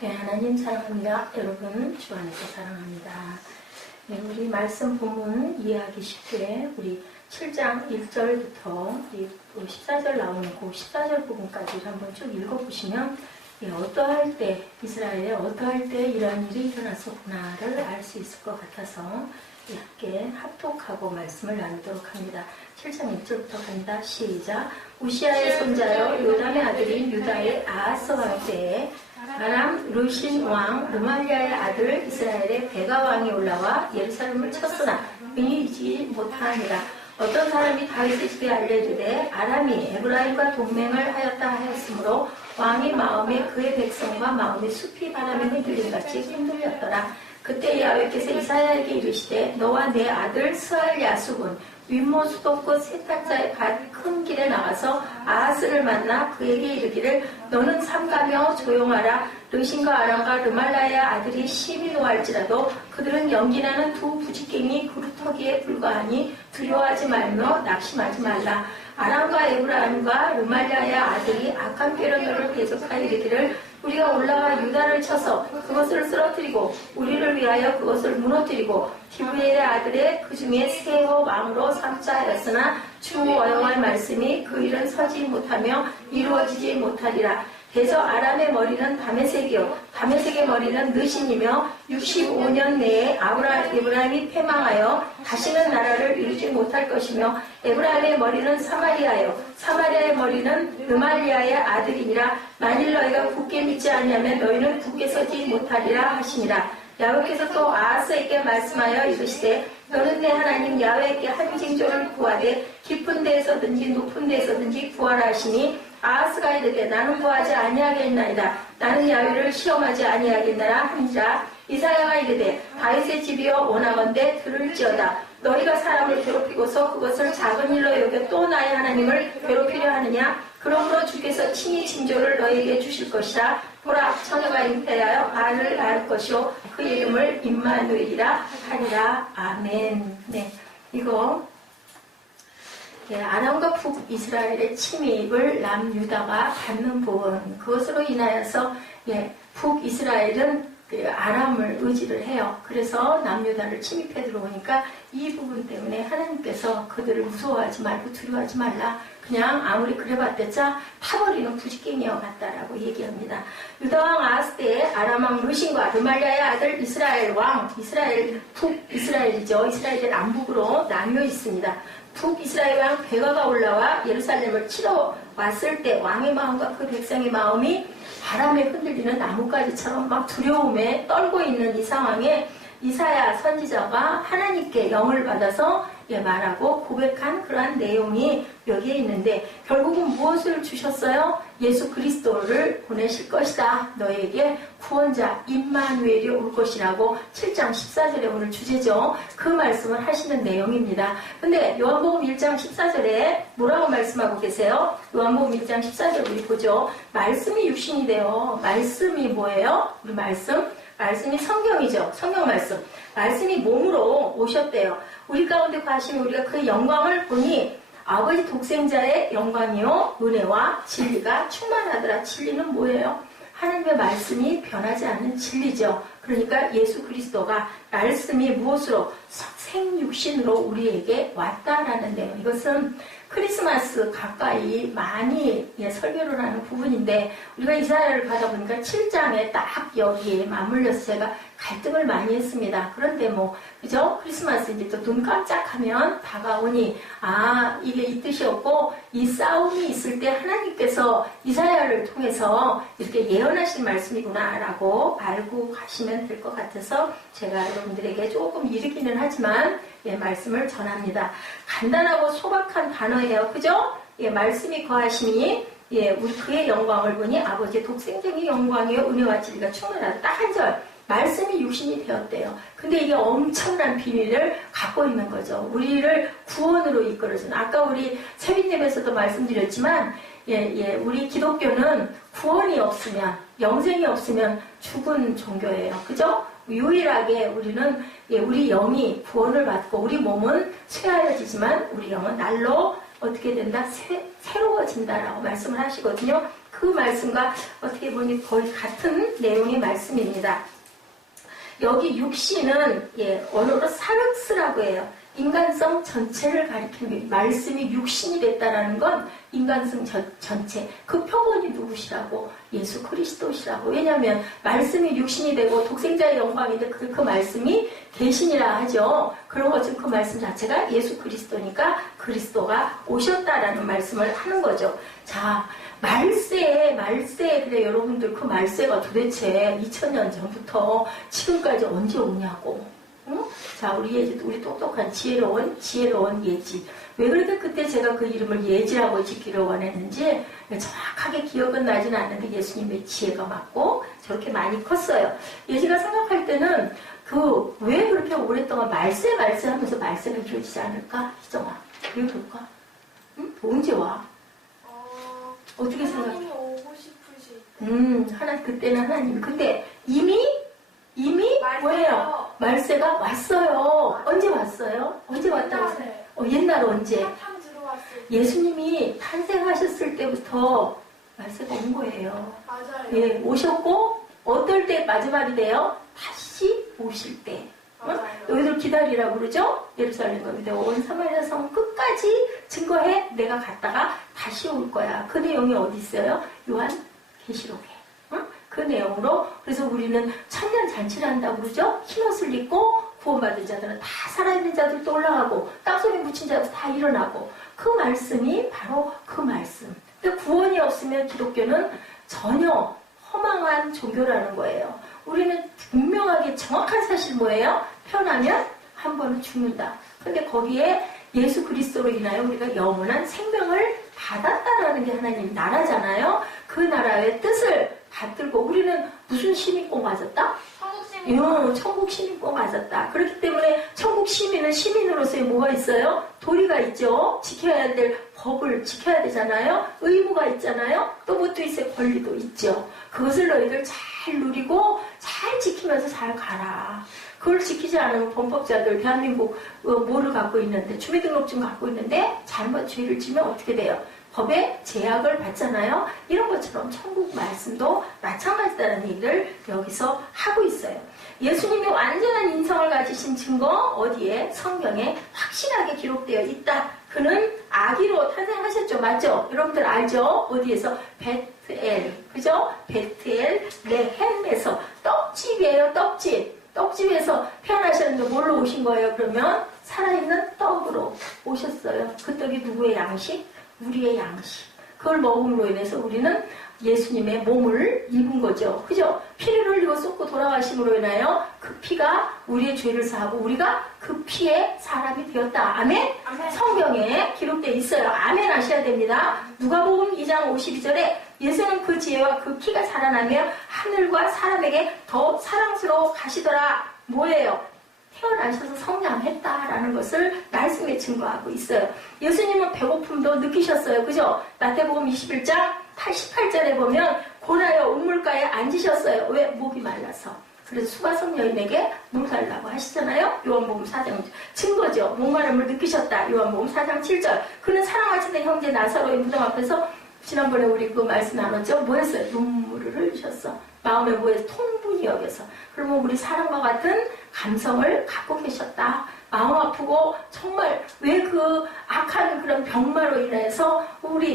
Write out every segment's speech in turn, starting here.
네, 하나님 사랑합니다. 여러분 주 안에서 사랑합니다. 네, 우리 말씀 본문 이해하기 쉽게 우리 7장 1절부터 14절 나오는 그 14절 부분까지 한번 쭉 읽어보시면 어떠할 때 이스라엘에 어떠할 때 이런 일이 일어났었구나를 알 수 있을 것 같아서 함께 합독하고 말씀을 나누도록 합니다. 7장 1절부터 갑니다. 시작. 우시아의 손자여 요담의 아들인 유다의 아하스 왕 때에 아람 루신 왕 르말리아의 아들 이스라엘의 베가 왕이 올라와 예루살렘을 쳤으나 이기지 못하니라. 어떤 사람이 다윗의 집에 알려주되 아람이 에브라임과 동맹을 하였다 하였으므로 왕의 마음에 그의 백성과 마음에 숲이 바람에 흔들림같이 흔들렸더라. 그때 야훼께서 이사야에게 이르시되 너와 내 아들 스알 야수군 윗모 수도끝 세탁자의 밭 큰 길에 나가서 아하스를 만나 그에게 이르기를 너는 삼가며 조용하라. 르신과 아람과 르말라의 아들이 심히 노할지라도 그들은 연기나는 두 부지깽이 그루터기에 불과하니 두려워하지 말며 낙심하지 말라. 아람과 에브라임과 르말라의 아들이 악한 꾀론을 계속하여 이르기를 우리가 올라가 유다를 쳐서 그것을 쓰러뜨리고 우리를 위하여 그것을 무너뜨리고 디브엘의 아들의 그 중에 세호 왕으로 삼자 하였으나 주 여호와의 말씀이 그 일은 서지 못하며 이루어지지 못하리라. 대저 아람의 머리는 다메섹이요 다메섹의 머리는 느신이며 65년 내에 에브라임이 패망하여 다시는 나라를 이루지 못할 것이며 에브라임의 머리는 사마리아요 사마리아의 머리는 르말리아의 아들이니라. 만일 너희가 굳게 믿지 아니하면 너희는 굳게 서지 못하리라 하시니라. 야훼께서 또 아하스에게 말씀하여 이르시되 너는 내 하나님 야훼께 한 징조를 구하되 깊은 데에서든지 높은 데에서든지 구하라 하시니 아하스가 이르되 나는 구하지 아니하겠나이다. 나는 야훼를 시험하지 아니하겠나라 하니라. 이사야가 이르되 다윗의 집이여 원하건대 들을지어다. 너희가 사람을 괴롭히고서 그것을 작은 일로 여겨 또 나의 하나님을 괴롭히려 하느냐. 그러므로 주께서 친히 징조를 너희에게 주실 것이라. 보라 처녀가 잉태하여 아를 낳을 것이요 그 이름을 임마누엘이라 하리라. 아멘. 네, 이거 아람과 북이스라엘의 침입을 남유다가 받는 부분, 그것으로 인하여서 북이스라엘은 아람을 의지를 해요. 그래서 남유다를 침입해 들어오니까 이 부분 때문에 하나님께서 그들을 무서워하지 말고 두려워하지 말라. 그냥 아무리 그래봤댔자 타버리는 부지깽이와 같다라고 얘기합니다. 유다왕 아하스 때에 아람왕 르신과 르말리아의 아들 북이스라엘이죠. 이스라엘의 남북으로 나뉘어 있습니다. 북이스라엘 왕 베가가 올라와 예루살렘을 치러 왔을 때 왕의 마음과 그 백성의 마음이 바람에 흔들리는 나뭇가지처럼 막 두려움에 떨고 있는 이 상황에 이사야 선지자가 하나님께 영을 받아서 말하고 고백한 그러한 내용이 여기에 있는데 결국은 무엇을 주셨어요? 예수 그리스도를 보내실 것이다. 너에게 구원자 임마누엘이 올 것이라고 7장 14절에 오늘 주제죠. 그 말씀을 하시는 내용입니다. 근데 요한복음 1장 14절에 뭐라고 말씀하고 계세요? 요한복음 1장 14절 우리 보죠. 말씀이 육신이 돼요. 말씀이 뭐예요? 우리 말씀이 성경이죠. 성경 말씀. 말씀이 몸으로 오셨대요. 우리 가운데 가시면 우리가 그 영광을 보니 아버지 독생자의 영광이요 은혜와 진리가 충만하더라. 진리는 뭐예요? 하나님의 말씀이 변하지 않는 진리죠. 그러니까 예수 그리스도가 말씀이 무엇으로 생육신으로 우리에게 왔다라는 내용. 이것은 크리스마스 가까이 많이 설교를 하는 부분인데 우리가 이사야를 받아보니까 7장에 딱 여기에 맞물려서 제가 갈등을 많이 했습니다. 그런데 그죠? 크리스마스 이제 또 눈 깜짝하면 다가오니 이게 이 뜻이었고 이 싸움이 있을 때 하나님께서 이사야를 통해서 이렇게 예언하신 말씀이구나 라고 알고 가시면 될 것 같아서 제가 여러분들에게 조금 이르기는 하지만 말씀을 전합니다. 간단하고 소박한 단어예요. 그죠? 말씀이 거하시니 우리 그의 영광을 보니 아버지의 독생적인 영광이요 은혜와 진리가 충만하다. 딱 한 절. 말씀이 육신이 되었대요. 근데 이게 엄청난 비밀을 갖고 있는 거죠. 우리를 구원으로 이끌어주는. 아까 우리 세빈님에서도 말씀드렸지만 우리 기독교는 구원이 없으면 영생이 없으면 죽은 종교예요. 그죠? 유일하게 우리는 우리 영이 구원을 받고 우리 몸은 쇠하여지지만 우리 영은 날로 어떻게 된다? 새로워진다라고 말씀을 하시거든요. 그 말씀과 어떻게 보니 거의 같은 내용의 말씀입니다. 여기 육신은 언어로 사륵스라고 해요. 인간성 전체를 가리키는 말씀이 육신이 됐다라는 건 인간성 전체. 그 표본이 누구시라고? 예수 그리스도시라고. 왜냐하면 말씀이 육신이 되고 독생자의 영광인데 그 말씀이 계신이라 하죠. 그런 것은 그 말씀 자체가 예수 그리스도니까 그리스도가 오셨다라는 말씀을 하는 거죠. 자, 말세. 그래, 여러분들 그 말세가 도대체 2000년 전부터 지금까지 언제 오냐고. 응? 자, 우리 똑똑한 지혜로운 예지. 왜 그렇게 그때 제가 그 이름을 예지라고 짓기를 원했는지 정확하게 기억은 나진 않는데 예수님의 지혜가 맞고 저렇게 많이 컸어요. 예지가 생각할 때는 왜 그렇게 오랫동안 말세 하면서 말세가 길어지지 않을까? 희정아, 왜 그럴까? 응? 언제 와? 어떻게 생각해? 하나님이 오고 싶으실 그때는 하나님. 근데 이미 뭐예요? 말세가 왔어요. 언제 왔어요? 언제 왔다고 했어요? 옛날 언제? 사탕 들어왔을 때. 예수님이 탄생하셨을 때부터 말세가 온 거예요. 맞아요. 예, 오셨고 어떨 때 마지막이 돼요? 다시 오실 때. 맞아요. 너희들 기다리라고 그러죠? 예루살렘 가는데 온 사마리아 성 끝까지 증거해. 내가 갔다가 다시 올 거야. 그 내용이 어디 있어요? 요한 계시록에. 그 내용으로. 그래서 우리는 천년 잔치를 한다고 그러죠? 흰옷을 입고 구원받은 자들은 다 살아있는 자들도 올라가고 땅속에 묻힌 자도 다 일어나고. 그 말씀이 바로 그 말씀. 근데 구원이 없으면 기독교는 전혀 허망한 종교라는 거예요. 우리는 분명하게 정확한 사실 뭐예요? 태어나면 한 번은 죽는다. 근데 거기에 예수 그리스도로 인하여 우리가 영원한 생명을 받았다라는 게 하나님 나라잖아요. 그 나라의 뜻을 받들고 우리는 무슨 시민권 가졌다? 천국 시민권 가졌다. 그렇기 때문에 천국 시민은 시민으로서의 뭐가 있어요? 도리가 있죠. 지켜야 될 법을 지켜야 되잖아요. 의무가 있잖아요. 또 무엇도 있어요. 권리도 있죠. 그것을 너희들 잘 누리고 잘 지키면서 잘 가라. 그걸 지키지 않으면 범법자들 대한민국 뭐를 갖고 있는데 주민등록증 갖고 있는데 잘못 죄를 지면 어떻게 돼요? 법의 제약을 받잖아요. 이런 것처럼 천국 말씀도 마찬가지다는 얘기를 여기서 하고 있어요. 예수님이 완전한 인성을 가지신 증거 어디에? 성경에 확실하게 기록되어 있다. 그는 아기로 탄생하셨죠. 맞죠? 여러분들 알죠? 어디에서? 베트엘. 그죠? 베트엘 레헴에서. 떡집이에요. 떡집에서 태어나셨는데 뭘로 오신 거예요? 그러면 살아있는 떡으로 오셨어요. 그 떡이 누구의 양식? 우리의 양식. 그걸 먹음으로 인해서 우리는 예수님의 몸을 입은 거죠. 그죠? 피를 흘리고 쏟고 돌아가심으로 인하여 그 피가 우리의 죄를 사하고 우리가 그 피에 사람이 되었다. 아멘? 아멘. 성경에 기록되어 있어요. 아멘 하셔야 됩니다. 누가복음 2장 52절에 예수는 그 지혜와 그 피가 살아나며 하늘과 사람에게 더 사랑스러워 가시더라. 뭐예요? 태어나셔서 성장했다라는 것을 말씀에 증거하고 있어요. 예수님은 배고픔도 느끼셨어요. 그죠? 마태복음 21장 88절에 보면 고나여 우물가에 앉으셨어요. 왜? 목이 말라서. 그래서 수가성 여인에게 물 달라고 하시잖아요. 요한복음 4장 증거죠. 목마름을 느끼셨다. 요한복음 4장 7절. 그는 사랑하시는 형제 나사로의 무덤 앞에서 지난번에 우리 그 말씀 나눴죠. 뭐 했어요? 눈물을 흘리셨어. 마음에 뭐에 통분이 여겨서. 그러면 우리 사람과 같은 감성을 갖고 계셨다. 마음 아프고 정말 왜 그 악한 그런 병마로 인해서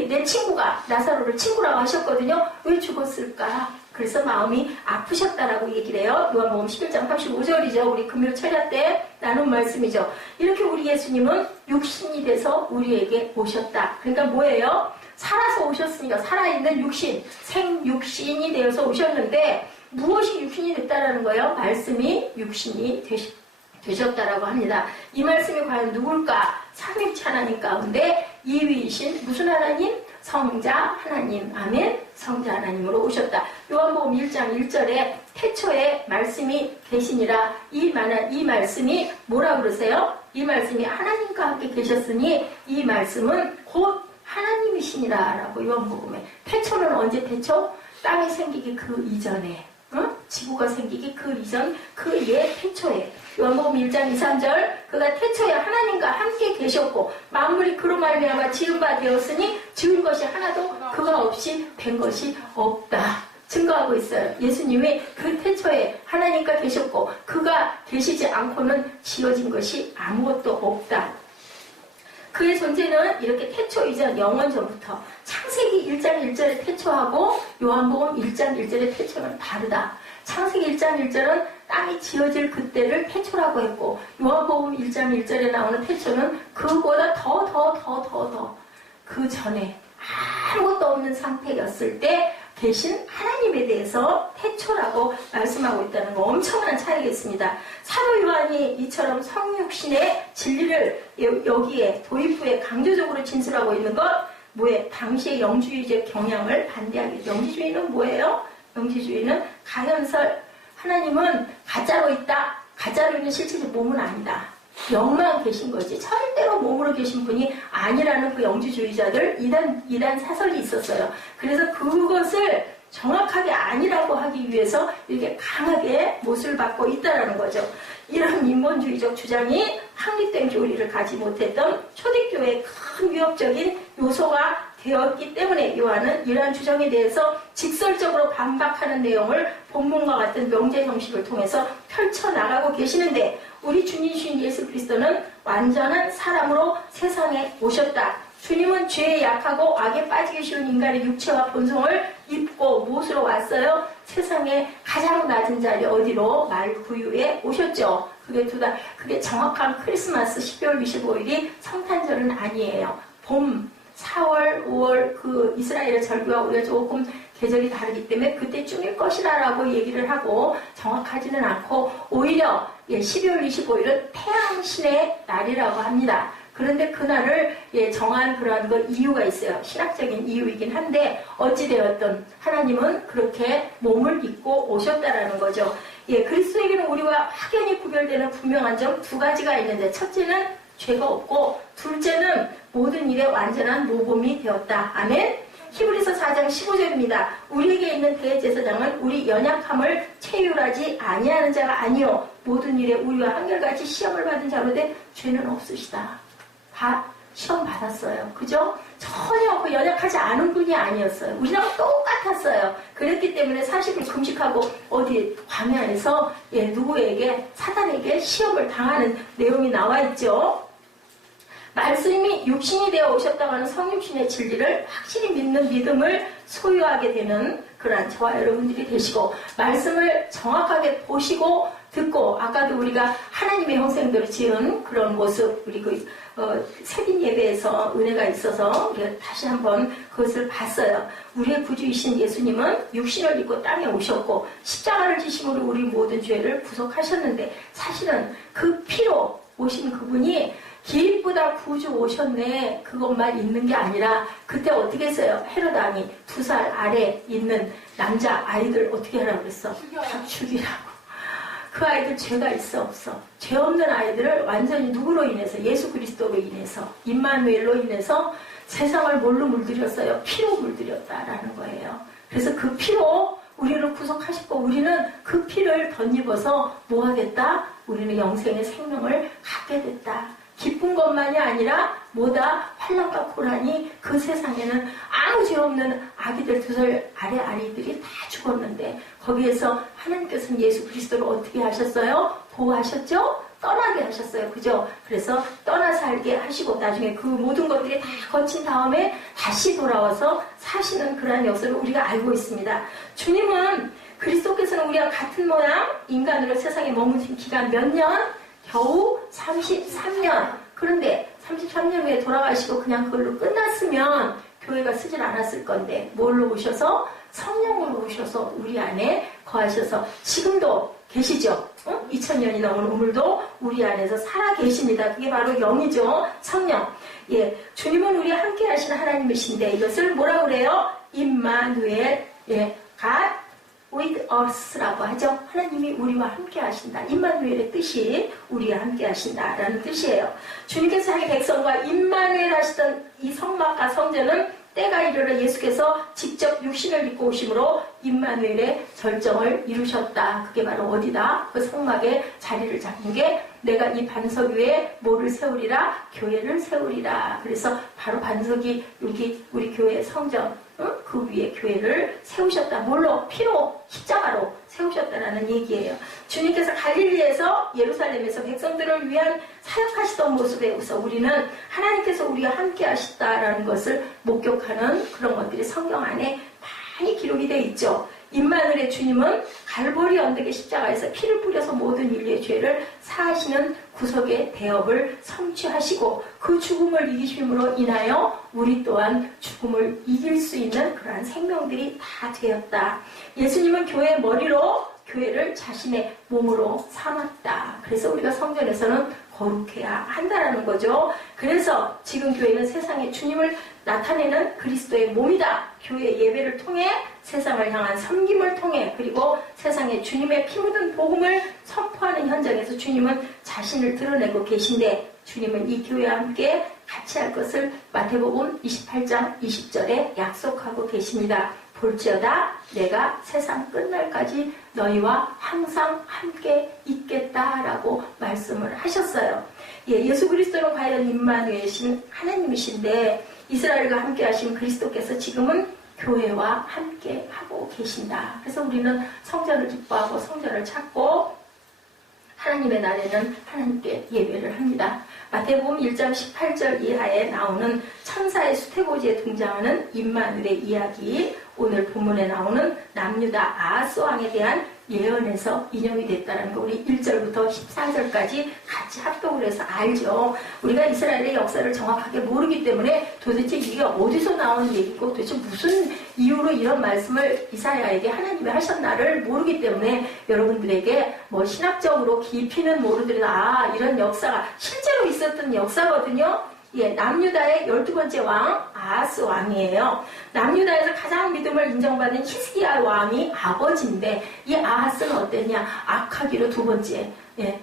내 친구가 나사로를 친구라고 하셨거든요. 왜 죽었을까? 그래서 마음이 아프셨다라고 얘기를 해요. 요한복음 11장 35절이죠. 우리 금요 철야 때 나눈 말씀이죠. 이렇게 우리 예수님은 육신이 돼서 우리에게 오셨다. 그러니까 뭐예요? 살아서 오셨으니까 살아있는 육신, 생육신이 되어서 오셨는데 무엇이 육신이 됐다라는 거예요? 말씀이 육신이 되셨다라고 합니다. 이 말씀이 과연 누굴까? 삼위일체 하나님 가운데 2위이신 무슨 하나님? 성자 하나님. 아멘. 성자 하나님으로 오셨다. 요한복음 1장 1절에 태초에 말씀이 계시니라. 이 말씀이 뭐라 그러세요? 이 말씀이 하나님과 함께 계셨으니 이 말씀은 곧 하나님이시니라 라고 요한복음에. 태초는 언제 태초? 땅이 생기기 그 이전에. 지구가 생기기 그 이전 그 예 태초에 요한복음 1장 2, 3절 그가 태초에 하나님과 함께 계셨고 만물이 그로 말미암아 지은 바 되었으니 지은 것이 하나도 그가 없이 된 것이 없다. 증거하고 있어요. 예수님이 그 태초에 하나님과 계셨고 그가 계시지 않고는 지어진 것이 아무것도 없다. 그의 존재는 이렇게 태초 이전 영원 전부터 창세기 1장 1절의 태초하고 요한복음 1장 1절의 태초는 다르다. 창세기 1장 1절은 땅이 지어질 그때를 태초라고 했고 요한복음 1장 1절에 나오는 태초는 그보다 더 그 전에 아무것도 없는 상태였을 때 계신 하나님에 대해서 태초라고 말씀하고 있다는 거 엄청난 차이겠습니다. 사도 요한이 이처럼 성육신의 진리를 여기에 도입부에 강조적으로 진술하고 있는 것 뭐에 당시의 영지주의적 경향을 반대하기. 영지주의는 뭐예요? 영지주의는 가현설 하나님은 가짜로 있다. 가짜로 있는 실제적 몸은 아니다. 영만 계신 거지 절대로 몸으로 계신 분이 아니라는 그 영지주의자들 이단 사설이 있었어요. 그래서 그것을 정확하게 아니라고 하기 위해서 이렇게 강하게 못을 받고 있다는 거죠. 이런 인본주의적 주장이 확립된 교리를 가지 못했던 초대교회의 큰 위협적인 요소가 되었기 때문에 요한은 이러한 주장에 대해서 직설적으로 반박하는 내용을 본문과 같은 명제 형식을 통해서 펼쳐나가고 계시는데 우리 주님이신 예수 그리스도는 완전한 사람으로 세상에 오셨다. 주님은 죄에 약하고 악에 빠지기 쉬운 인간의 육체와 본성을 입고 무엇으로 왔어요? 세상에 가장 낮은 자리 어디로? 말구유에 오셨죠. 그게 정확한 크리스마스 12월 25일이 성탄절은 아니에요. 봄, 4월, 5월 그 이스라엘의 절기와 우리가 조금 계절이 다르기 때문에 그때쯤일 것이라고 얘기를 하고 정확하지는 않고 오히려 12월 25일은 태양신의 날이라고 합니다. 그런데 그날을 정한 그러한 이유가 있어요. 신학적인 이유이긴 한데 어찌되었든 하나님은 그렇게 몸을 입고 오셨다라는 거죠. 그리스도에게는 우리와 확연히 구별되는 분명한 점 두 가지가 있는데 첫째는 죄가 없고 둘째는 모든 일에 완전한 모범이 되었다. 아멘. 히브리서 4장 15절입니다. 우리에게 있는 대제사장은 우리 연약함을 체휼하지 아니하는 자가 아니요 모든 일에 우리와 한결같이 시험을 받은 자로되 죄는 없으시다. 다 시험 받았어요. 그죠? 전혀 그 연약하지 않은 분이 아니었어요. 우리랑 똑같았어요. 그랬기 때문에 40일 금식하고 어디 광야에서 누구에게 사단에게 시험을 당하는 내용이 나와 있죠. 말씀이 육신이 되어 오셨다고 하는 성육신의 진리를 확실히 믿는 믿음을 소유하게 되는 그러한 저와 여러분들이 되시고 말씀을 정확하게 보시고 듣고 아까도 우리가 하나님의 형상대로 지은 그런 모습 우리 새벽 예배에서 은혜가 있어서 우리가 다시 한번 그것을 봤어요. 우리의 구주이신 예수님은 육신을 입고 땅에 오셨고 십자가를 지심으로 우리 모든 죄를 구속하셨는데 사실은 그 피로 오신 그분이 기쁘다 구주 오셨네 그것만 있는 게 아니라 그때 어떻게 했어요? 헤롯 왕이 2살 아래 있는 남자 아이들 어떻게 하라고 그랬어? 다 죽이라고. 그 아이들 죄가 있어 없어? 죄 없는 아이들을 완전히 누구로 인해서? 예수 그리스도로 인해서 임마누엘로 인해서 세상을 뭘로 물들였어요? 피로 물들였다라는 거예요. 그래서 그 피로 우리를 구속하셨고 우리는 그 피를 덧입어서 뭐 하겠다? 우리는 영생의 생명을 갖게 됐다. 기쁜 것만이 아니라 뭐다? 환난과 고난이 그 세상에는 아무 죄 없는 아기들 2살 아래 아이들이 다 죽었는데 거기에서 하나님께서는 예수 그리스도를 어떻게 하셨어요? 보호하셨죠? 떠나게 하셨어요. 그죠? 그래서 떠나 살게 하시고 나중에 그 모든 것들이 다 거친 다음에 다시 돌아와서 사시는 그러한 역사를 우리가 알고 있습니다. 주님은 그리스도께서는 우리와 같은 모양 인간으로 세상에 머무신 기간 몇 년? 겨우 33년. 그런데 33년 후에 돌아가시고 그냥 그걸로 끝났으면 교회가 쓰질 않았을 건데 뭘로 오셔서? 성령으로 오셔서 우리 안에 거하셔서 지금도 계시죠? 2000년이 넘은 오늘도 우리 안에서 살아 계십니다. 그게 바로 영이죠. 성령. 주님은 우리와 함께 하시는 하나님이신데 이것을 뭐라고 그래요? 임마누엘. God with us라고 하죠. 하나님이 우리와 함께 하신다. 임마누엘의 뜻이 우리와 함께 하신다라는 뜻이에요. 주님께서 자기 백성과 임마누엘 하시던 이 성막과 성전은 때가 이르러 예수께서 직접 육신을 입고 오심으로 임마누엘의 절정을 이루셨다. 그게 바로 어디다? 그 성막에 자리를 잡은 게 내가 이 반석 위에 뭐를 세우리라? 교회를 세우리라. 그래서 바로 반석이 여기 우리 교회 성전, 그 위에 교회를 세우셨다. 뭘로? 피로, 십자가로 세우셨다라는 얘기예요. 주님께서 갈릴리에서 예루살렘에서 백성들을 위한 사역하시던 모습에서 우리는 하나님께서 우리와 함께 하시다라는 것을 목격하는 그런 것들이 성경 안에 많이 기록이 되어 있죠. 임마누엘의 주님은 갈보리 언덕의 십자가에서 피를 뿌려서 모든 인류의 죄를 사하시는 구속의 대업을 성취하시고 그 죽음을 이기심으로 인하여 우리 또한 죽음을 이길 수 있는 그러한 생명들이 다 되었다. 예수님은 교회의 머리로 교회를 자신의 몸으로 삼았다. 그래서 우리가 성전에서는 거룩해야 한다라는 거죠. 그래서 지금 교회는 세상에 주님을 나타내는 그리스도의 몸이다. 교회 예배를 통해 세상을 향한 섬김을 통해 그리고 세상에 주님의 피 묻은 복음을 선포하는 현장에서 주님은 자신을 드러내고 계신데 주님은 이 교회와 함께 같이 할 것을 마태복음 28장 20절에 약속하고 계십니다. 볼지어다 내가 세상 끝날까지 너희와 항상 함께 있겠다라고 말씀을 하셨어요. 예수 그리스도는 과연 임마누엘이신 하나님이신데 이스라엘과 함께 하신 그리스도께서 지금은 교회와 함께 하고 계신다. 그래서 우리는 성전을 기뻐하고 성전을 찾고 하나님의 날에는 하나님께 예배를 합니다. 마태복음 1장 18절 이하에 나오는 천사의 수태고지에 등장하는 임마누엘의 이야기, 오늘 본문에 나오는 남유다 아하스 왕에 대한 예언에서 인용이 됐다는 거 우리 1절부터 14절까지 같이 합독을 해서 알죠. 우리가 이스라엘의 역사를 정확하게 모르기 때문에 도대체 이게 어디서 나온 얘기고 도대체 무슨 이유로 이런 말씀을 이사야에게 하나님이 하셨나를 모르기 때문에 여러분들에게 뭐 신학적으로 깊이는 모르더라도 이런 역사가 실제로 있었던 역사거든요. 남유다의 12번째 왕 아하스 왕이에요. 남유다에서 가장 믿음을 인정받는 히스기야 왕이 아버지인데 이 아하스는 어땠냐? 악하기로 두 번째.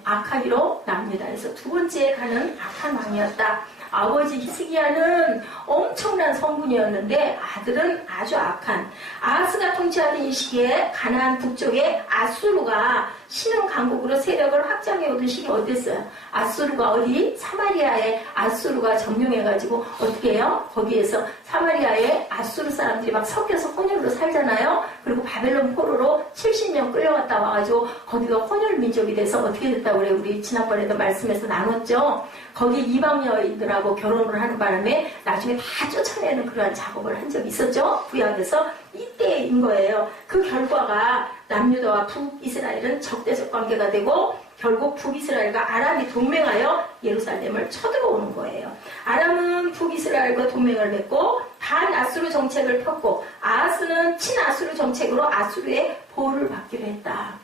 악하기로 남유다에서 두 번째에 가는 악한 왕이었다. 아버지 히스기야는 엄청난 성군이었는데 아들은 아주 악한. 아하스가 통치하던 이 시기에 가나안 북쪽에 아수르가 신흥 강국으로 세력을 확장해오던 시기 어땠어요? 아수르가 어디? 사마리아에 아수르가 점령해가지고 어떻게 해요? 거기에서 사마리아에 아수르 사람들이 막 섞여서 혼혈로 살잖아요. 그리고 바벨론 포로로 70년 끌려갔다 와가지고 거기가 혼혈 민족이 돼서 어떻게 됐다고 그래요? 우리 지난번에도 말씀에서 나눴죠. 거기 이방 여인들하고 결혼을 하는 바람에 나중에 다 쫓아내는 그러한 작업을 한 적이 있었죠. 구약에서 이때인 거예요. 그 결과가 남유다와 북이스라엘은 적대적 관계가 되고 결국 북이스라엘과 아람이 동맹하여 예루살렘을 쳐들어오는 거예요. 아람은 북이스라엘과 동맹을 맺고 반아수르 정책을 폈고 아하스는 친아수르 정책으로 아수르의 보호를 받기로 했다.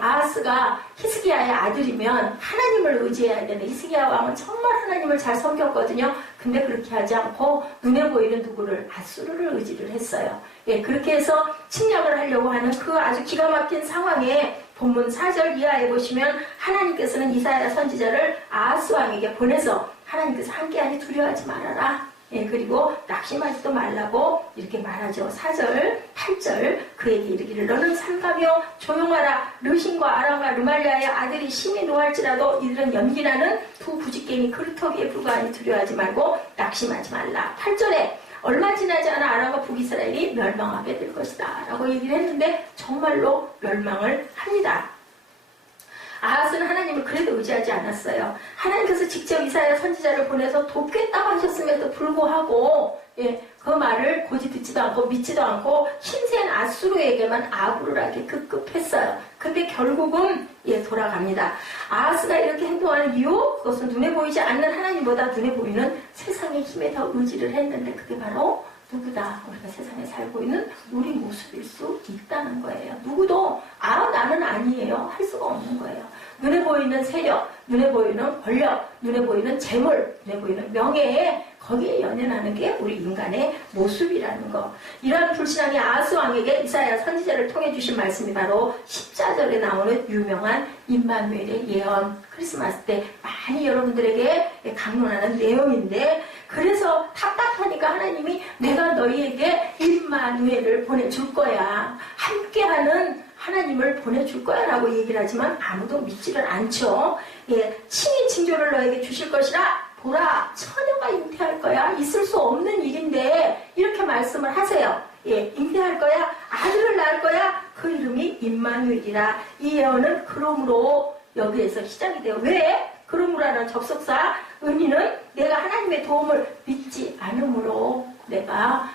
아하스가 히스기야의 아들이면 하나님을 의지해야 되는 히스기야 왕은 정말 하나님을 잘 섬겼거든요. 근데 그렇게 하지 않고 눈에 보이는 누구를? 아수르를 의지를 했어요. 그렇게 해서 침략을 하려고 하는 그 아주 기가 막힌 상황에 본문 4절 이하에 보시면 하나님께서는 이사야 선지자를 아하스 왕에게 보내서 하나님께서 함께하니 두려워하지 말아라. 그리고 낙심하지도 말라고 이렇게 말하죠. 4절, 8절 그에게 이르기를 너는 삼가며 조용하라. 르신과 아람과 르말리아의 아들이 심히 노할지라도 이들은 연기나는 두 부지깽이 그루터기에 불과하니 두려워하지 말고 낙심하지 말라. 8절에 얼마 지나지 않아 아람과 북이스라엘이 멸망하게 될 것이다 라고 얘기를 했는데 정말로 멸망을 합니다. 아하스는 하나님을 그래도 의지하지 않았어요. 하나님께서 직접 이사야 선지자를 보내서 돕겠다고 하셨음에도 불구하고 그 말을 고지 듣지도 않고 믿지도 않고 힘센 아수르에게만 아부를 하게 급급했어요. 근데 결국은 돌아갑니다. 아하스가 이렇게 행동하는 이유, 그것은 눈에 보이지 않는 하나님보다 눈에 보이는 세상의 힘에 더 의지를 했는데 그게 바로 누구다? 우리가 세상에 살고 있는 우리 모습일 수 있다는 거예요. 누구도 나는 아니에요 할 수가 없는 거예요. 눈에 보이는 세력, 눈에 보이는 권력, 눈에 보이는 재물, 눈에 보이는 명예에 거기에 연연하는 게 우리 인간의 모습이라는 거. 이런 불신앙이 아하스 왕에게 이사야 선지자를 통해 주신 말씀이 바로 14절에 나오는 유명한 임마누엘의 예언. 크리스마스 때 많이 여러분들에게 강론하는 내용인데 그래서 답답하니까 하나님이 내가 너희에게 임마누엘을 보내줄 거야. 함께하는 하나님을 보내줄 거야 라고 얘기를 하지만 아무도 믿지를 않죠. 예, 친히 징조를 너에게 주실 것이라 보라 처녀가 잉태할 거야. 있을 수 없는 일인데 이렇게 말씀을 하세요. 예, 잉태할 거야. 아들을 낳을 거야. 그 이름이 임마누엘이라. 이 예언은 그러므로 여기에서 시작이 돼요. 왜? 그러므로라는 접속사 의미는 내가 하나님의 도움을 믿지 않으므로 내가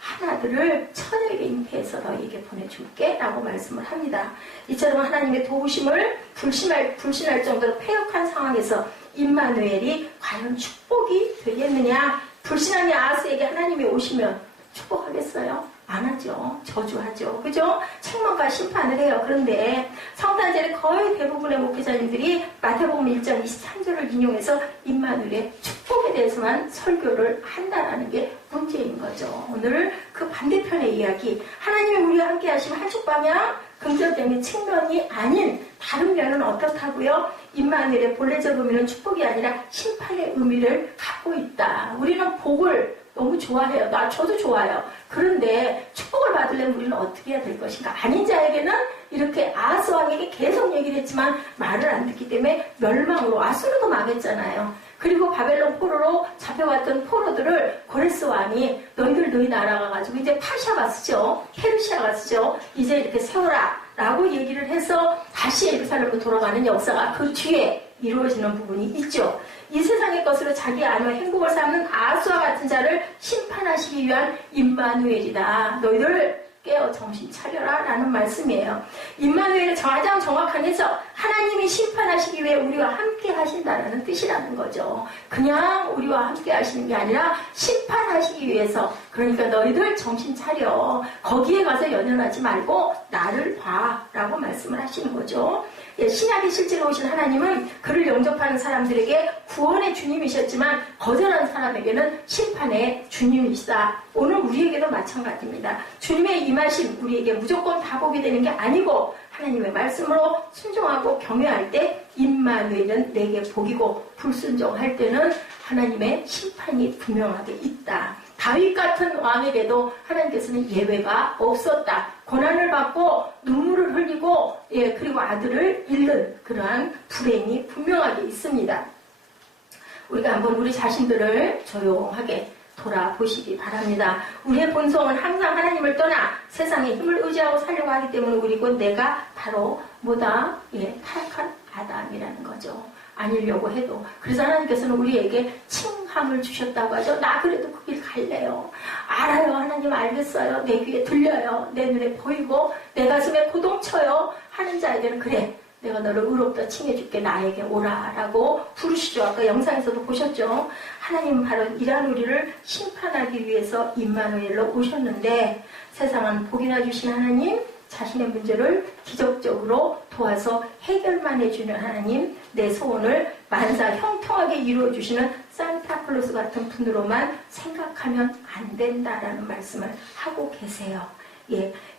하나들을 처녀에게 잉태해서 너에게 보내줄게 라고 말씀을 합니다. 이처럼 하나님의 도우심을 불신할 정도로 패역한 상황에서 임마누엘이 과연 축복이 되겠느냐. 불신한 아하스에게 하나님이 오시면 축복하겠어요? 안 하죠. 저주하죠. 그죠? 책망과 심판을 해요. 그런데 성탄절에 거의 대부분의 목회자님들이 마태복음 1장 23절을 인용해서 임마누엘의 축복에 대해서만 설교를 한다는 게 문제인 거죠. 오늘 그 반대편의 이야기, 하나님이 우리와 함께 하시면 한쪽 방향, 긍정적인 측면이 아닌 다른 면은 어떻다고요? 임마누엘의 본래적 의미는 축복이 아니라 심판의 의미를 갖고 있다. 우리는 복을 너무 좋아해요. 저도 좋아요. 그런데 축복을 받으려면 우리는 어떻게 해야 될 것인가? 아닌 자에게는 이렇게 아하스 왕에게 계속 얘기를 했지만 말을 안 듣기 때문에 멸망으로 아수르도 망했잖아요. 그리고 바벨론 포로로 잡혀갔던 포로들을 고레스 왕이 너희 나라가 가지고 이제 파샤가 쓰죠. 페르시아가 쓰죠. 이제 이렇게 세워라 라고 얘기를 해서 다시 예루살렘으로 돌아가는 역사가 그 뒤에 이루어지는 부분이 있죠. 이 세상의 것으로 자기 안위와 행복을 삼는 아하스와 같은 자를 심판하시기 위한 임마누엘이다. 너희들 깨어 정신 차려라 라는 말씀이에요. 임마누엘의 가장 정확한 해석, 하나님이 심판하시기 위해 우리와 함께 하신다는 뜻이라는 거죠. 그냥 우리와 함께 하시는 게 아니라 심판하시기 위해서. 그러니까 너희들 정신 차려. 거기에 가서 연연하지 말고 나를 봐 라고 말씀을 하시는 거죠. 예, 신약에 실제로 오신 하나님은 그를 영접하는 사람들에게 구원의 주님이셨지만 거절한 사람에게는 심판의 주님이시다. 오늘 우리에게도 마찬가지입니다. 주님의 임하심 우리에게 무조건 다 복이 되는 게 아니고 하나님의 말씀으로 순종하고 경외할 때 임마누엘은 내게 복이고 불순종할 때는 하나님의 심판이 분명하게 있다. 다윗 같은 왕에게도 하나님께서는 예외가 없었다. 고난을 받고 눈물을 흘리고 그리고 아들을 잃는 그러한 불행이 분명하게 있습니다. 우리가 한번 우리 자신들을 조용하게 돌아보시기 바랍니다. 우리의 본성은 항상 하나님을 떠나 세상의 힘을 의지하고 살려고 하기 때문에 우리고 내가 바로 뭐다? 타락한 아담이라는 거죠. 아니려고 해도. 그래서 하나님께서는 우리에게 칭함을 주셨다고 하죠. 나 그래도 그 길 갈래요. 알아요. 하나님 알겠어요. 내 귀에 들려요. 내 눈에 보이고 내 가슴에 고동쳐요. 하는 자에게는 그래. 내가 너를 의롭다 칭해줄게. 나에게 오라 라고 부르시죠. 아까 영상에서도 보셨죠. 하나님은 바로 이러한 우리를 심판하기 위해서 임마누엘로 오셨는데 세상은 복이나 주신 하나님, 자신의 문제를 기적적으로 도와서 해결만 해주는 하나님, 내 소원을 만사 형통하게 이루어주시는 산타클로스 같은 분으로만 생각하면 안 된다라는 말씀을 하고 계세요.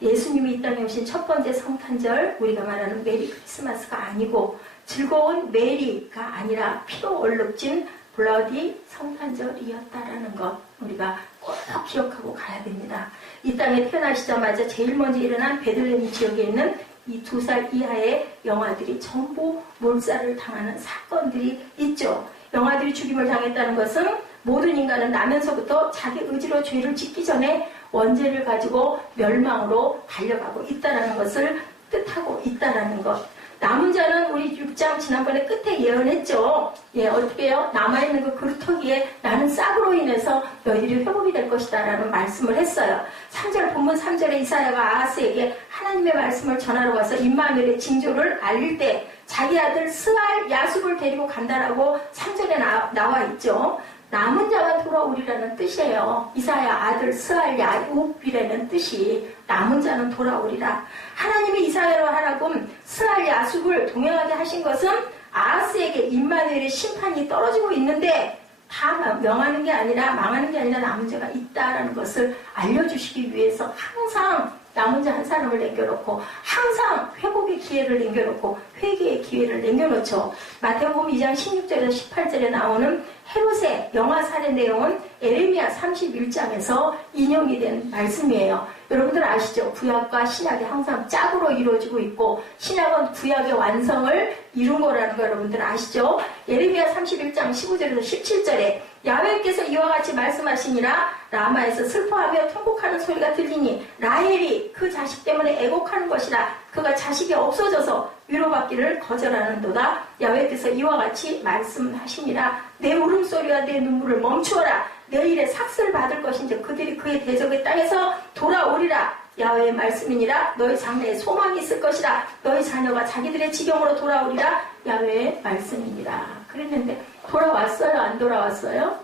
예수님이 이 땅에 오신 첫 번째 성탄절, 우리가 말하는 메리 크리스마스가 아니고 즐거운 메리가 아니라 피로 얼룩진 블러디 성탄절이었다라는 것 우리가 꼭 기억하고 가야 됩니다. 이 땅에 태어나시자마자 제일 먼저 일어난 베들레헴 지역에 있는 이 2살 이하의 영아들이 전부 몰살을 당하는 사건들이 있죠. 영아들이 죽임을 당했다는 것은 모든 인간은 나면서부터 자기 의지로 죄를 짓기 전에 원죄를 가지고 멸망으로 달려가고 있다는 것을 뜻하고 있다는 것. 남은 자는 우리 6장 지난번에 끝에 예언했죠. 어떻게 해요? 남아있는 그 그루터기에 나는 싹으로 인해서 너희들이 회복이 될 것이다 라는 말씀을 했어요. 3절 본문 3절에 이사야가 아하스에게 하나님의 말씀을 전하러 가서 임마누엘의 징조를 알릴 때 자기 아들 스알 야숲을 데리고 간다라고 3절에 나와 있죠. 남은 자가 돌아오리라는 뜻이에요. 이사야 아들 스알 야숲이라는 뜻이 남은 자는 돌아오리라. 하나님이 이사야로 하라금 스알 야숲을 동행하게 하신 것은 아하스에게 임마누엘의 심판이 떨어지고 있는데 다 명하는 게 아니라 망하는 게 아니라 남은 자가 있다라는 것을 알려주시기 위해서 항상 나 혼자 한 사람을 남겨놓고 항상 회복의 기회를 남겨놓고 회개의 기회를 남겨놓죠. 마태복음 2장 16절에서 18절에 나오는 헤롯의 영아 살해 내용은 에레미야 31장에서 인용이 된 말씀이에요. 여러분들 아시죠? 구약과 신약이 항상 짝으로 이루어지고 있고 신약은 구약의 완성을 이룬 거라는 거 여러분들 아시죠? 에레미야 31장 15절에서 17절에 야훼께서 이와 같이 말씀하시니라 라마에서 슬퍼하며 통곡하는 소리가 들리니 라헬이 그 자식 때문에 애곡하는 것이라 그가 자식이 없어져서 위로받기를 거절하는도다. 야훼께서 이와 같이 말씀하시니라 내 울음소리와 내 눈물을 멈추어라. 내일에 삭슬 받을 것인지 그들이 그의 대적의 땅에서 돌아오리라. 야훼의 말씀이니라. 너희 장래에 소망이 있을 것이라. 너희 자녀가 자기들의 지경으로 돌아오리라. 야훼의 말씀이니라. 그랬는데 돌아왔어요? 안 돌아왔어요?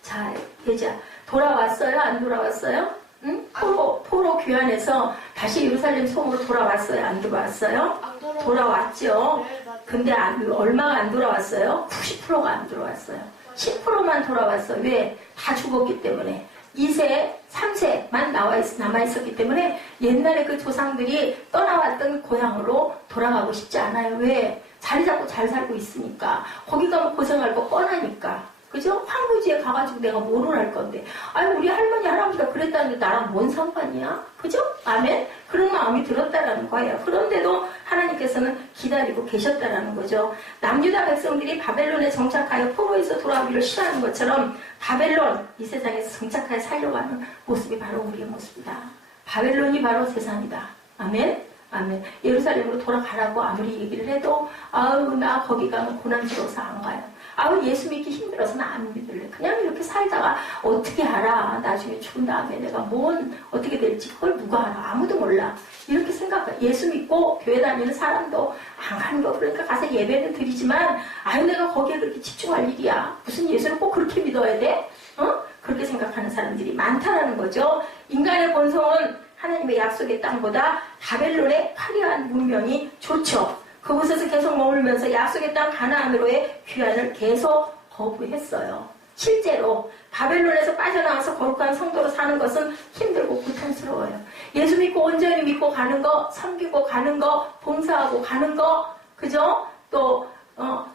자, 얘자 돌아왔어요? 안 돌아왔어요? 응? 포로 귀환해서 다시 예루살렘 성으로 돌아왔어요? 안 돌아왔어요? 돌아왔죠. 근데 얼마가 안 돌아왔어요? 90%가 안 돌아왔어요. 10%만 돌아왔어. 왜? 다 죽었기 때문에. 2세, 3세만 남아있었기 때문에 옛날에 그 조상들이 떠나왔던 고향으로 돌아가고 싶지 않아요. 왜? 자리 잡고 잘 살고 있으니까. 거기 가면 고생할 거 뻔하니까. 그죠? 황무지에 가가지고 내가 뭐를 할 건데. 아니, 우리 할머니, 할아버지가 그랬다는데 나랑 뭔 상관이야? 그죠? 아멘? 그런 마음이 들었다라는 거예요. 그런데도 하나님께서는 기다리고 계셨다라는 거죠. 남유다 백성들이 바벨론에 정착하여 포로에서 돌아오기를 싫어하는 것처럼 바벨론, 이 세상에서 정착하여 살려고 하는 모습이 바로 우리의 모습이다. 바벨론이 바로 세상이다. 아멘? 아멘. 예루살렘으로 돌아가라고 아무리 얘기를 해도 아우 나 거기 가면 고난스러워서 안 가요. 아우 예수 믿기 힘들어서 나 안 믿을래. 그냥 이렇게 살다가 어떻게 알아. 나중에 죽은 다음에 내가 어떻게 될지 그걸 누가 알아. 아무도 몰라. 이렇게 생각해. 예수 믿고 교회 다니는 사람도 안 가는 거 그러니까 가서 예배는 드리지만 아유 내가 거기에 그렇게 집중할 일이야. 무슨 예수를 꼭 그렇게 믿어야 돼? 그렇게 생각하는 사람들이 많다라는 거죠. 인간의 본성은 하나님의 약속의 땅보다 바벨론의 화려한 문명이 좋죠. 그곳에서 계속 머물면서 약속의 땅 가나안으로의 귀환을 계속 거부했어요. 실제로 바벨론에서 빠져나와서 거룩한 성도로 사는 것은 힘들고 고통스러워요. 예수 믿고 온전히 믿고 가는 거, 섬기고 가는 거, 봉사하고 가는 거, 그죠? 또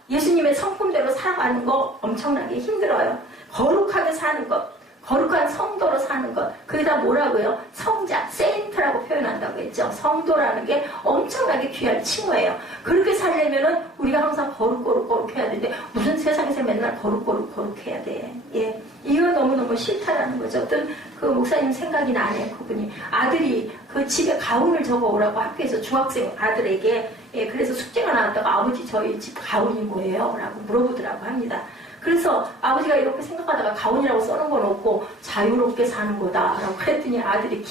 예수님의 성품대로 살아가는 거 엄청나게 힘들어요. 거룩하게 사는 것, 거룩한 성도로 사는 것, 그게 다 뭐라고요? 성자, 세인트라고 표현한다고 했죠. 성도라는 게 엄청나게 귀한 칭호예요. 그렇게 살려면은 우리가 항상 거룩해야 되는데 무슨 세상에서 맨날 거룩해야 돼. 예, 이거 너무너무 싫다라는 거죠. 어떤 그 목사님 생각이 나네요. 그분이 아들이 그 집에 가훈을 적어오라고 학교에서 중학생 아들에게 예, 그래서 숙제가 나왔다가 아버지 저희 집 가훈이 뭐예요? 라고 물어보더라고 합니다. 그래서 아버지가 이렇게 생각하다가 가훈이라고 써놓은 건 없고 자유롭게 사는 거다라고 그랬더니 아들이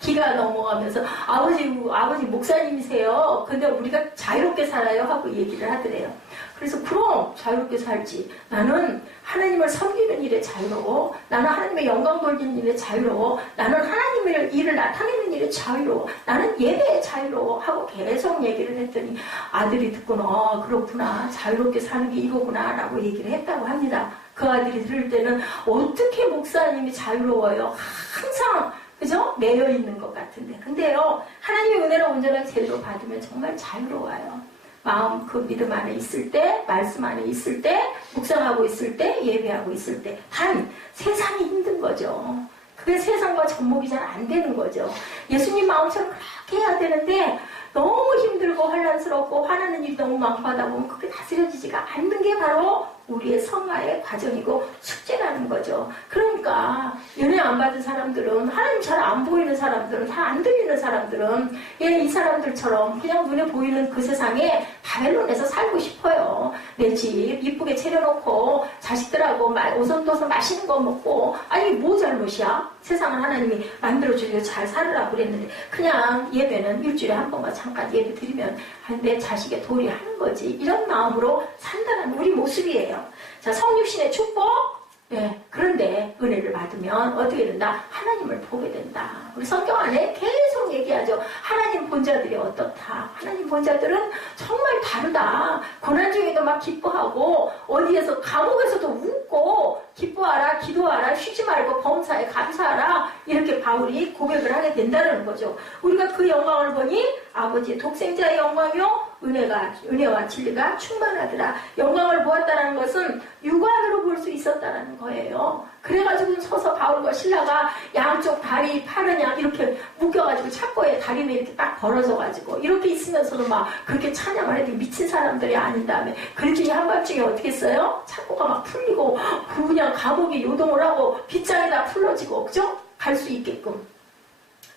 기가 넘어가면서 아버지 목사님이세요. 근데 우리가 자유롭게 살아요 하고 얘기를 하더래요. 그래서 그럼 자유롭게 살지. 나는 하나님을 섬기는 일에 자유로워. 나는 하나님의 영광 돌리는 일에 자유로워. 나는 하나님의 일을 나타내는 일에 자유로워. 나는 예배에 자유로워 하고 계속 얘기를 했더니 아들이 듣고는 그렇구나. 자유롭게 사는 게 이거구나 라고 얘기를 했다고 합니다. 그 아들이 들을 때는 어떻게 목사님이 자유로워요? 항상 그죠? 매여 있는 것 같은데. 근데요. 하나님의 은혜를 온전하게 제대로 받으면 정말 자유로워요. 마음 그 믿음 안에 있을 때, 말씀 안에 있을 때, 묵상하고 있을 때, 예배하고 있을 때. 단 세상이 힘든 거죠. 그게 세상과 접목이 잘 안 되는 거죠. 예수님 마음처럼 그렇게 해야 되는데 너무 힘들고 혼란스럽고 화나는 일이 너무 많고 하다 보면 그게 다스려지지가 않는 게 바로 우리의 성화의 과정이고 숙제라는 거죠. 그러니까 연애 안 받은 사람들은, 하나님 잘 안 보이는 사람들은, 잘 안 들리는 사람들은 이 사람들처럼 그냥 눈에 보이는 그 세상에 바벨론에서 살고 싶어요. 내 집 이쁘게 차려놓고 자식들하고 오손도손 맛있는 거 먹고. 아니 뭐 잘못이야? 세상은 하나님이 만들어주려고 잘 살으라고 그랬는데 그냥 예배는 일주일에 한 번만 잠깐 예배 드리면 내 자식의 도리 하는 거지. 이런 마음으로 산다는 우리 모습이에요. 자, 성육신의 축복 예, 그런데 은혜를 받으면 어떻게 된다? 하나님을 보게 된다. 우리 성경 안에 계속 얘기하죠. 하나님 본자들이 어떻다. 하나님 본자들은 정말 다르다. 고난 중에도 막 기뻐하고 어디에서 감옥에서도 웃고 기뻐하라, 기도하라, 쉬지 말고 범사에 감사하라. 이렇게 바울이 고백을 하게 된다는 거죠. 우리가 그 영광을 보니 아버지의 독생자의 영광이요 은혜와 진리가 충만하더라. 영광을 보았다는 것은 육안으로 볼 수 있었다는 거예요. 그래가지고 서서 바울과 신라가 양쪽 다리, 팔은 양 이렇게 묶여가지고 착고에 다리는 이렇게 딱 벌어져가지고 이렇게 있으면서도 막 그렇게 찬양을 해도 미친 사람들이 아닌 다음에 그렇게 한밤중에 어떻게 했어요? 착고가 막 풀리고 그냥 감옥에 요동을 하고 빗장이 다 풀러지고 그죠? 갈 수 있게끔.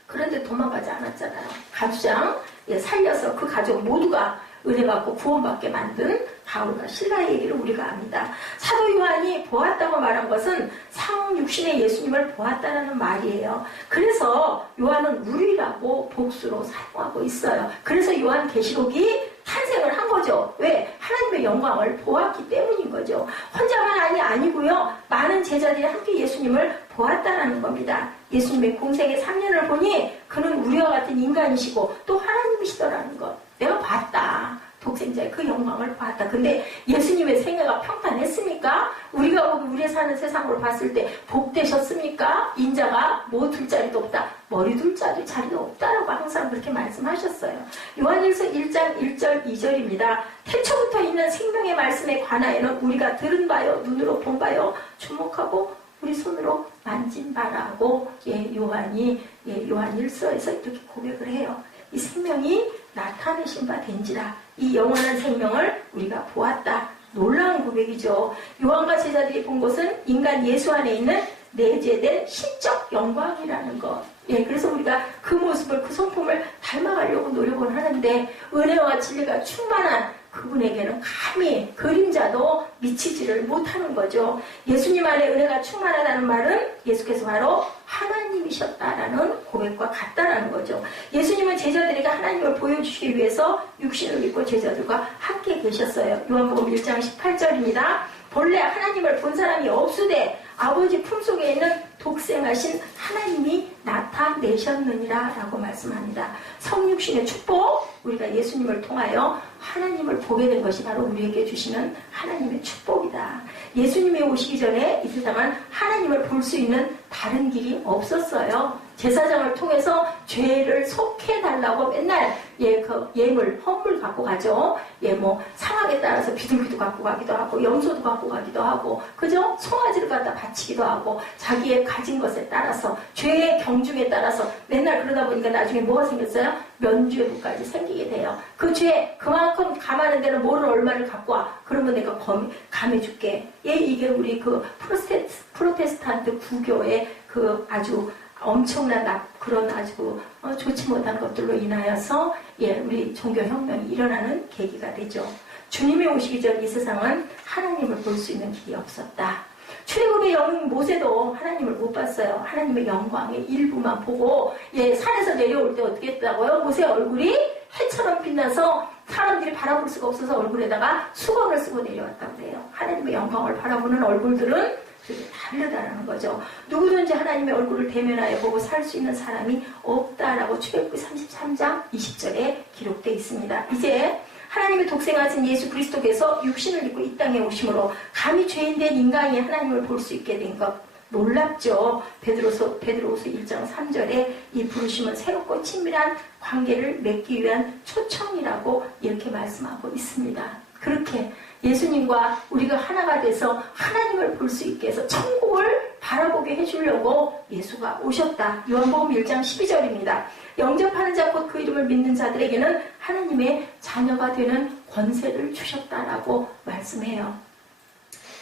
그런데 도망가지 않았잖아요. 가주장 살려서 그 가족 모두가 은혜 받고 구원받게 만든 바울과 신라의 얘기를 우리가 압니다. 사도 요한이 보았다고 말한 것은 상육신의 예수님을 보았다는 말이에요. 그래서 요한은 우리라고 복수로 사용하고 있어요. 그래서 요한 계시록이 탄생을 한 거죠. 왜? 하나님의 영광을 보았기 때문인 거죠. 혼자만이 아니고요. 많은 제자들이 함께 예수님을 보았다는 겁니다. 예수님의 공생의 3년을 보니 그는 우리와 같은 인간이시고 또 하나님이시더라는 것. 내가 봤다. 독생자의 그 영광을 봤다. 근데 예수님의 생애가 평탄했습니까? 우리가 보기 우리의 사는 세상으로 봤을 때 복되셨습니까? 인자가 뭐 둘 자리도 없다. 머리 둘 자리도 없다라고 항상 그렇게 말씀하셨어요. 요한일서 1장 1절 2절입니다. 태초부터 있는 생명의 말씀에 관하여는 우리가 들은 바요 눈으로 본 바요 주목하고 우리 손으로 만진 바라고 요한이 요한일서에서 이렇게 고백을 해요. 이 생명이 나타내신 바 된지라. 이 영원한 생명을 우리가 보았다. 놀라운 고백이죠. 요한과 제자들이 본 것은 인간 예수 안에 있는 내재된 신적 영광이라는 것. 그래서 우리가 그 모습을, 그 성품을 닮아가려고 노력을 하는데 은혜와 진리가 충만한 그분에게는 감히 그림자도 미치지를 못하는 거죠. 예수님 안에 은혜가 충만하다는 말은 예수께서 바로 하나님이셨다라는 고백과 같다라는 거죠. 예수님은 제자들에게 하나님을 보여주시기 위해서 육신을 입고 제자들과 함께 계셨어요. 요한복음 1장 18절입니다. 본래 하나님을 본 사람이 없으되 아버지 품속에 있는 독생하신 하나님이 나타내셨느니라 라고 말씀합니다. 성육신의 축복, 우리가 예수님을 통하여 하나님을 보게 된 것이 바로 우리에게 주시는 하나님의 축복이다. 예수님이 오시기 전에 이 세상은 하나님을 볼 수 있는 다른 길이 없었어요. 제사장을 통해서 죄를 속해달라고 맨날 예물, 헌물 갖고 가죠. 상황에 따라서 비둘기도 갖고 가기도 하고, 염소도 갖고 가기도 하고, 그죠? 송아지를 갖다 바치기도 하고, 자기의 가진 것에 따라서, 죄의 경중에 따라서 맨날 그러다 보니까 나중에 뭐가 생겼어요? 면죄부까지 생기게 돼요. 그 죄, 그만큼 감하는 데는 뭐를 얼마를 갖고 와. 그러면 내가 감해줄게. 이게 우리 그 프로테스탄트 구교의 그 아주 엄청난 그런 아주 좋지 못한 것들로 인하여서 우리 종교혁명이 일어나는 계기가 되죠. 주님이 오시기 전 이 세상은 하나님을 볼 수 있는 길이 없었다. 출애굽의 영웅 모세도 하나님을 못 봤어요. 하나님의 영광의 일부만 보고 산에서 내려올 때 어떻게 했다고요? 모세의 얼굴이 해처럼 빛나서 사람들이 바라볼 수가 없어서 얼굴에다가 수건을 쓰고 내려왔다고 그래요. 하나님의 영광을 바라보는 얼굴들은 되게 다르다라는 거죠. 누구든지 하나님의 얼굴을 대면하여 보고 살 수 있는 사람이 없다라고 출애굽기 33장 20절에 기록되어 있습니다. 이제 하나님의 독생하신 예수 그리스도께서 육신을 입고 이 땅에 오심으로 감히 죄인된 인간이 하나님을 볼 수 있게 된 것 놀랍죠. 베드로서 1장 3절에 이 부르심은 새롭고 친밀한 관계를 맺기 위한 초청이라고 이렇게 말씀하고 있습니다. 그렇게 예수님과 우리가 하나가 돼서 하나님을 볼 수 있게 해서 천국을 바라보게 해주려고 예수가 오셨다. 요한복음 1장 12절입니다. 영접하는 자 곧 그 이름을 믿는 자들에게는 하나님의 자녀가 되는 권세를 주셨다라고 말씀해요.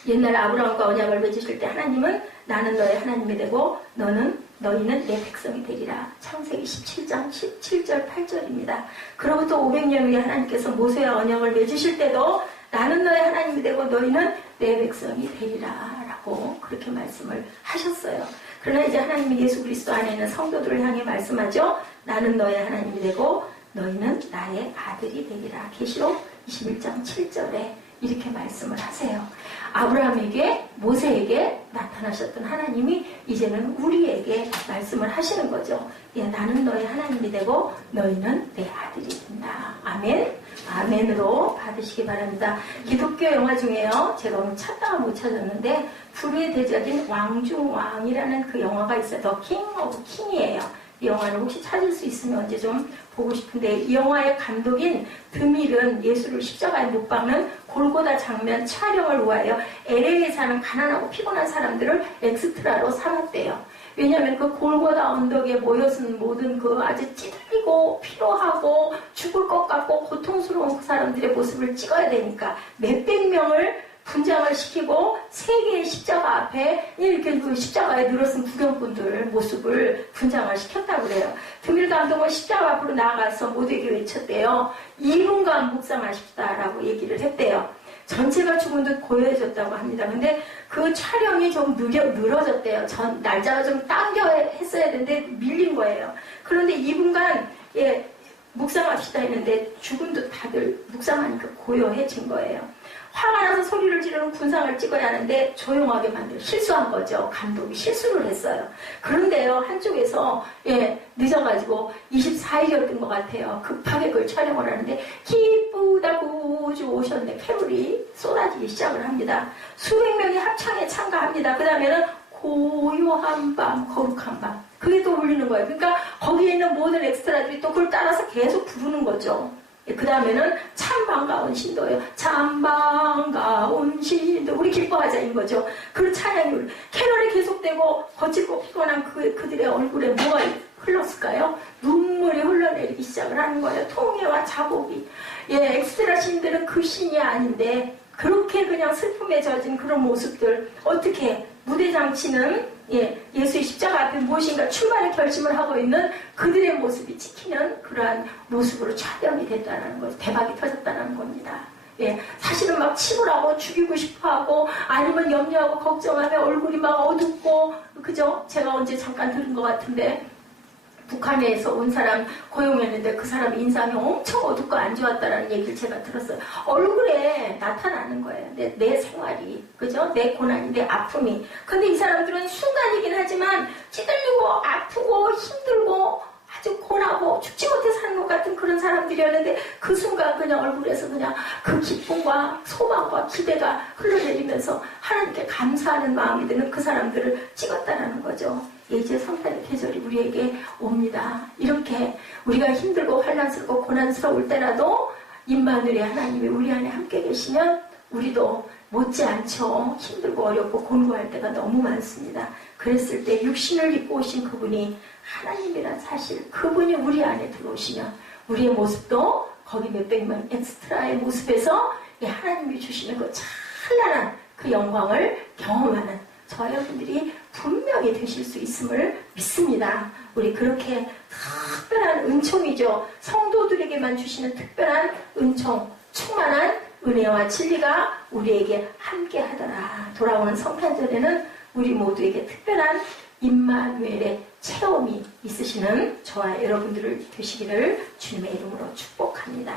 옛날 아브라함과 언약을 맺으실 때 하나님은 나는 너의 하나님이 되고 너희는 내 백성이 되리라. 창세기 17장 17절 8절입니다. 그로부터 500년 후에 하나님께서 모세와 언약을 맺으실 때도 나는 너의 하나님이 되고 너희는 내 백성이 되리라 라고 그렇게 말씀을 하셨어요. 그러나 이제 하나님이 예수 그리스도 안에 있는 성도들을 향해 말씀하죠. 나는 너의 하나님이 되고 너희는 나의 아들이 되리라. 계시록 21장 7절에 이렇게 말씀을 하세요. 아브라함에게, 모세에게 나타나셨던 하나님이 이제는 우리에게 말씀을 하시는 거죠. 예, 나는 너의 하나님이 되고 너희는 내 아들이 된다. 아멘. 아멘으로 받으시기 바랍니다. 기독교 영화 중에요, 제가 오늘 찾다가 못 찾았는데 불의 대적인 왕중왕이라는 그 영화가 있어요. 더 킹 오브 킹이에요. 이 영화를 혹시 찾을 수 있으면 언제 좀 보고 싶은데, 이 영화의 감독인 드밀은 예수를 십자가에 못 박는 골고다 장면 촬영을 위하여 LA에 사는 가난하고 피곤한 사람들을 엑스트라로 삼았대요. 왜냐하면 그 골고다 언덕에 모여선 모든 그 아주 찌들리고 피로하고 죽을 것 같고 고통스러운 그 사람들의 모습을 찍어야 되니까 몇백 명을 분장을 시키고 세 개의 십자가 앞에 이렇게 그 십자가에 늘어선 구경꾼들 모습을 분장을 시켰다고 그래요. 드밀 감독은 십자가 앞으로 나아가서 모두에게 외쳤대요. 2분간 묵상하십시다라고 얘기를 했대요. 전체가 죽은 듯 고요해졌다고 합니다. 근데 그 촬영이 좀 늘어졌대요. 날짜가 좀 당겨 했어야 되는데 밀린 거예요. 그런데 2분간 묵상합시다 했는데 죽은 듯 다들 묵상하니까 고요해진 거예요. 화가 나서 소리를 지르는 군상을 찍어야 하는데 조용하게 실수한 거죠. 감독이 실수를 했어요. 그런데요, 한쪽에서 늦어가지고 24일이었던 것 같아요. 급하게 그걸 촬영을 하는데 기쁘다 구주 오셨네 캐롤이 쏟아지기 시작을 합니다. 수백 명이 합창에 참가합니다. 그 다음에는 고요한 밤, 거룩한 밤, 그게 또 울리는 거예요. 그러니까 거기에 있는 모든 엑스트라들이 또 그걸 따라서 계속 부르는 거죠. 그 다음에는 참 반가운 신도예요. 참 반가운 신도, 우리 기뻐하자인 거죠. 그 찬양이 캐럴이 계속되고 거칠고 피곤한 그들의 얼굴에 뭐가 흘렀을까요? 눈물이 흘러내리기 시작을 하는 거예요. 통해와 자복이. 엑스트라 신들은 그 신이 아닌데 그렇게 그냥 슬픔에 젖은 그런 모습들, 어떻게 무대장치는 예수의 십자가 앞에 무엇인가 출발의 결심을 하고 있는 그들의 모습이 찍히는 그러한 모습으로 촬영이 됐다는 거죠. 대박이 터졌다는 겁니다. 사실은 막 치부라고 죽이고 싶어하고 아니면 염려하고 걱정하며 얼굴이 막 어둡고, 그죠? 제가 언제 잠깐 들은 것 같은데 북한에서 온 사람 고용했는데 그 사람 인상이 엄청 어둡고 안 좋았다라는 얘기를 제가 들었어요. 얼굴에 나타나는 거예요. 내 생활이, 그죠? 내 고난이, 내 아픔이. 근데 이 사람들은 순간이긴 하지만 찌들리고 아프고 힘들고 아주 고나고 죽지 못해 사는 것 같은 그런 사람들이었는데 그 순간 그냥 얼굴에서 그냥 그 기쁨과 소망과 기대가 흘러내리면서 하나님께 감사하는 마음이 드는 그 사람들을 찍었다라는 거죠. 이제 성탄의 계절이 우리에게 옵니다. 이렇게 우리가 힘들고 환난스럽고 고난스러울 때라도 임마누엘의 하나님이 우리 안에 함께 계시면 우리도 못지않죠. 힘들고 어렵고 곤고할 때가 너무 많습니다. 그랬을 때 육신을 입고 오신 그분이 하나님이란 사실, 그분이 우리 안에 들어오시면 우리의 모습도 거기 몇백 명 엑스트라의 모습에서 하나님이 주시는 그 찬란한 그 영광을 경험하는 저와 여러분들이 분명히 되실 수 있음을 믿습니다. 우리 그렇게 특별한 은총이죠. 성도들에게만 주시는 특별한 은총, 충만한 은혜와 진리가 우리에게 함께 하더라. 돌아오는 성탄절에는 우리 모두에게 특별한 임마누엘의 체험이 있으시는 저와 여러분들을 되시기를 주님의 이름으로 축복합니다.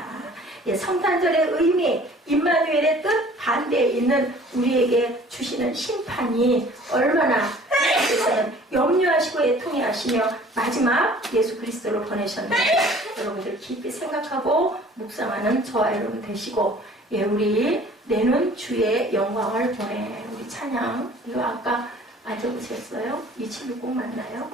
성탄절의 의미, 임마누엘의 뜻 반대에 있는 우리에게 주시는 심판이 얼마나 하나님께서는 염려하시고 애통해 하시며 마지막 예수 그리스도를 보내셨는지 여러분들 깊이 생각하고 묵상하는 저와 여러분 되시고, 우리 내는 주의 영광을 보내, 우리 찬양 이거 아까 안 적으셨어요? 이 친구 꼭 맞나요?